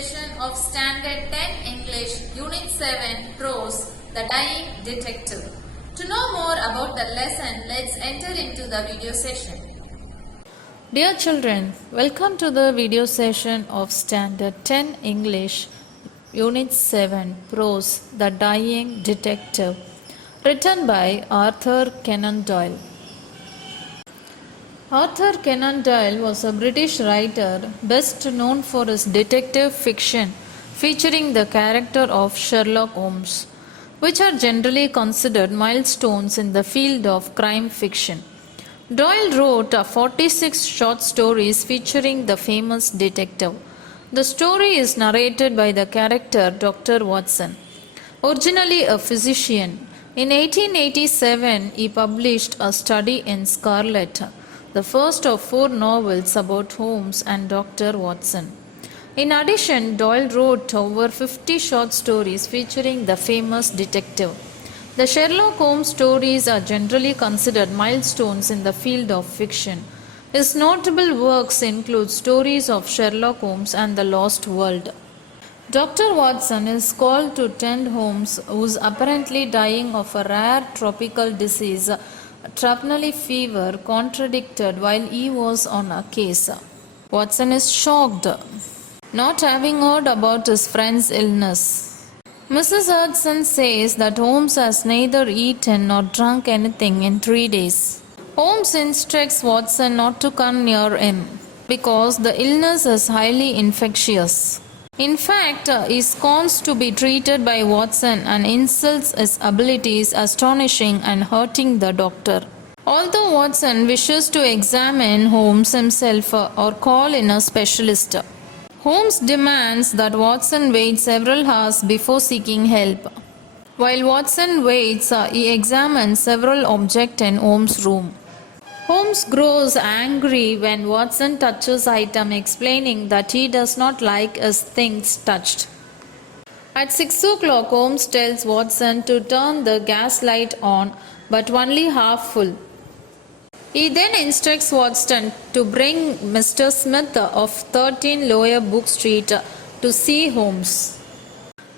session of Standard 10 English Unit 7 Prose, The Dying Detective. To know more about the lesson, let's enter into the video session. Dear children, welcome to the video session of Standard 10 English Unit 7 Prose, The Dying Detective, written by Arthur Conan Doyle. Arthur Conan Doyle was a British writer best known for his detective fiction featuring the character of Sherlock Holmes, which are generally considered milestones in the field of crime fiction. Doyle wrote 46 short stories featuring the famous detective. The story is narrated by the character Dr. Watson, originally a physician. In 1887, he published A Study in Scarlet, the first of 4 novels about Holmes and Dr. Watson. In addition, Doyle wrote over 50 short stories featuring the famous detective. The Sherlock Holmes stories are generally considered milestones in the field of fiction. His notable works include stories of Sherlock Holmes and the Lost World. Dr. Watson is called to tend Holmes, who is apparently dying of a rare tropical disease, Trapnelli fever, contradicted while he was on a case. Watson is shocked, not having heard about his friend's illness. Mrs. Hudson says that Holmes has neither eaten nor drunk anything in 3 days. Holmes instructs Watson not to come near him because the illness is highly infectious. In fact, he scorns to be treated by Watson and insults his abilities, astonishing and hurting the doctor. Although Watson wishes to examine Holmes himself or call in a specialist, Holmes demands that Watson wait several hours before seeking help. While Watson waits, he examines several objects in Holmes' room. Holmes grows angry when Watson touches item, explaining that he does not like his things touched. At 6 o'clock, Holmes tells Watson to turn the gas light on, but only half full. He then instructs Watson to bring Mr. Smith of 13 Lower Book Street to see Holmes,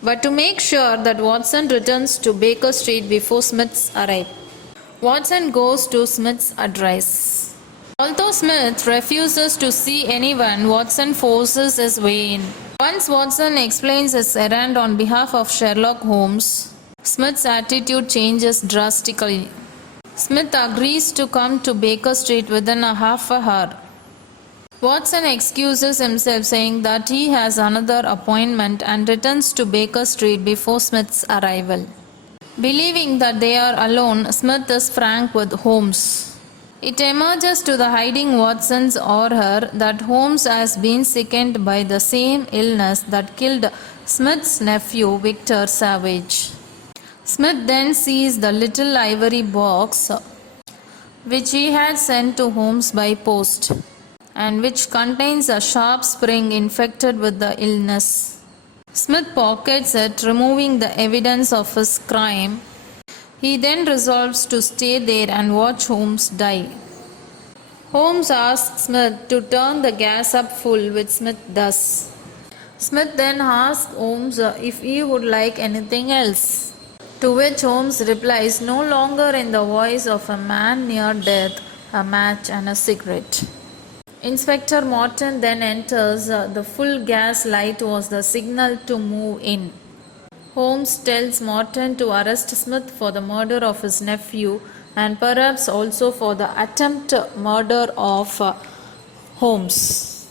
but to make sure that Watson returns to Baker Street before Smith's arrive. Watson goes to Smith's address. Although Smith refuses to see anyone, Watson forces his way in. Once Watson explains his errand on behalf of Sherlock Holmes, Smith's attitude changes drastically. Smith agrees to come to Baker Street within a half hour. Watson excuses himself, saying that he has another appointment, and returns to Baker Street before Smith's arrival. Believing that they are alone, Smith is frank with Holmes. It emerges to the hiding Watson's horror that Holmes has been sickened by the same illness that killed Smith's nephew, Victor Savage. Smith then sees the little ivory box which he had sent to Holmes by post, and which contains a sharp spring infected with the illness. Smith pockets it, removing the evidence of his crime. He then resolves to stay there and watch Holmes die. Holmes asks Smith to turn the gas up full, which Smith does. Smith then asks Holmes if he would like anything else, to which Holmes replies, no longer in the voice of a man near death, a match and a cigarette. Inspector Morton then enters. The full gas light was the signal to move in. Holmes tells Morton to arrest Smith for the murder of his nephew and perhaps also for the attempted murder of Holmes.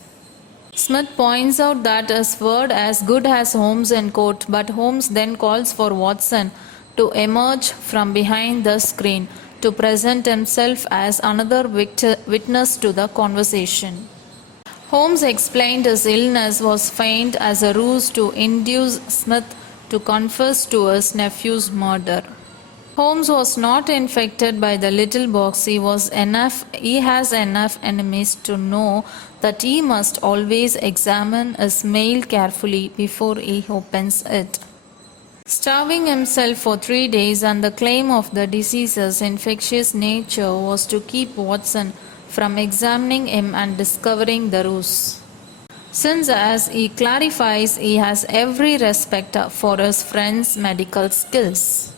Smith points out that his word as good as Holmes in court, but Holmes then calls for Watson to emerge from behind the screen to present himself as another witness to the conversation. Holmes explained his illness was feigned as a ruse to induce Smith to confess to his nephew's murder. Holmes was not infected by the little box. He has enough enemies to know that he must always examine his mail carefully before he opens it. Starving himself for 3 days, and the claim of the disease's infectious nature was to keep Watson from examining him and discovering the ruse. since as he clarifies he has every respect for his friend's medical skills.